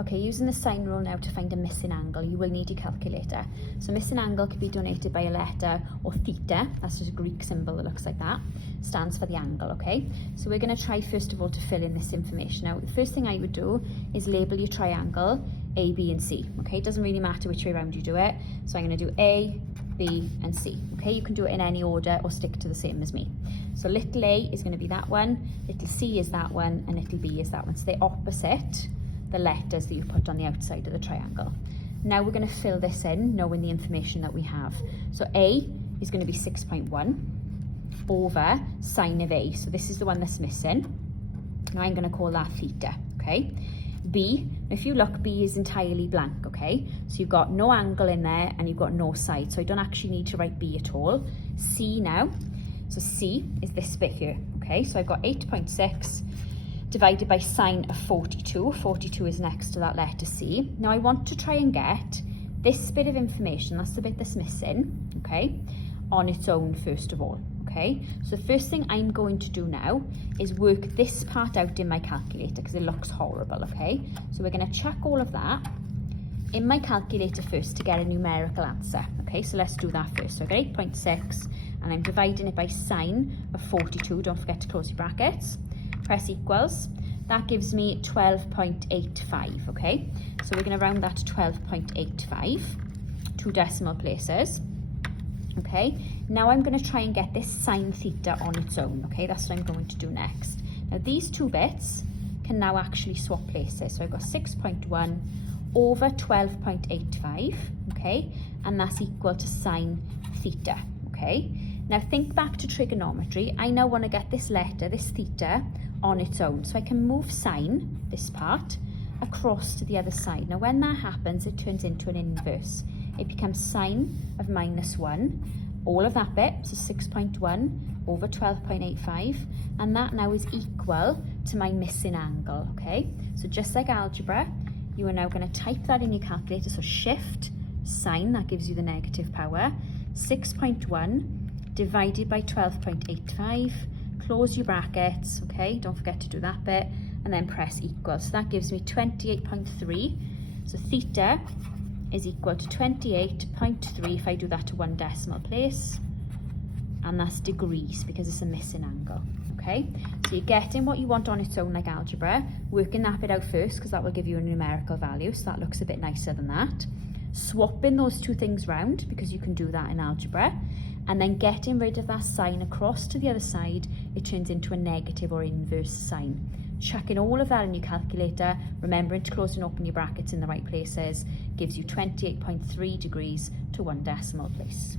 Okay, using the sine rule now to find a missing angle, you will need your calculator. So missing angle can be denoted by a letter or theta, that's just a Greek symbol that looks like that, stands for the angle, okay? So we're going to try first of all to fill in this information. Now, the first thing I would do is label your triangle A, B and C, okay? It doesn't really matter which way around you do it. So I'm going to do A, B and C, okay? You can do it in any order or stick to the same as me. So little a is going to be that one, little c is that one, and little b is that one. So they're opposite the letters that you put on the outside of the triangle. Now we're going to fill this in, knowing the information that we have. So A is going to be 6.1 over sine of A. So this is the one that's missing. Now I'm going to call that theta, okay? B, if you look, B is entirely blank, okay? So you've got no angle in there and you've got no side. So I don't actually need to write B at all. C now, so C is this bit here, okay? So I've got 8.6 divided by sine of 42. 42 is next to that letter C. Now I want to try and get this bit of information, that's the bit that's missing, okay, on its own first of all, okay? So the first thing I'm going to do now is work this part out in my calculator because it looks horrible, okay? So we're going to chuck all of that in my calculator first to get a numerical answer, okay? So let's do that first. So I've got 8.6 and I'm dividing it by sine of 42. Don't forget to close your brackets. Press equals. That gives me 12.85, okay? So we're going to round that to 12.85, 2 decimal places, okay? Now I'm going to try and get this sine theta on its own, okay? That's what I'm going to do next. Now these two bits can now actually swap places. So I've got 6.1 over 12.85, okay? And that's equal to sine theta, okay? Now think back to trigonometry. I now want to get this letter, this theta, on its own. So I can move sine, this part, across to the other side. Now when that happens, it turns into an inverse. It becomes sine of -1, all of that bit, so 6.1 over 12.85, and that now is equal to my missing angle, okay? So just like algebra, you are now going to type that in your calculator, so shift sine, that gives you the negative power, 6.1 divided by 12.85, close your brackets, okay, don't forget to do that bit, and then press equal. So that gives me 28.3, so theta is equal to 28.3 if I do that to 1 decimal place, and that's degrees because it's a missing angle, okay? So you're getting what you want on its own like algebra, working that bit out first because that will give you a numerical value, so that looks a bit nicer than that. Swapping those two things round because you can do that in algebra, and then getting rid of that sine across to the other side, it turns into a negative or inverse sign. Chucking all of that in your calculator, remembering to close and open your brackets in the right places, gives you 28.3 degrees to 1 decimal place.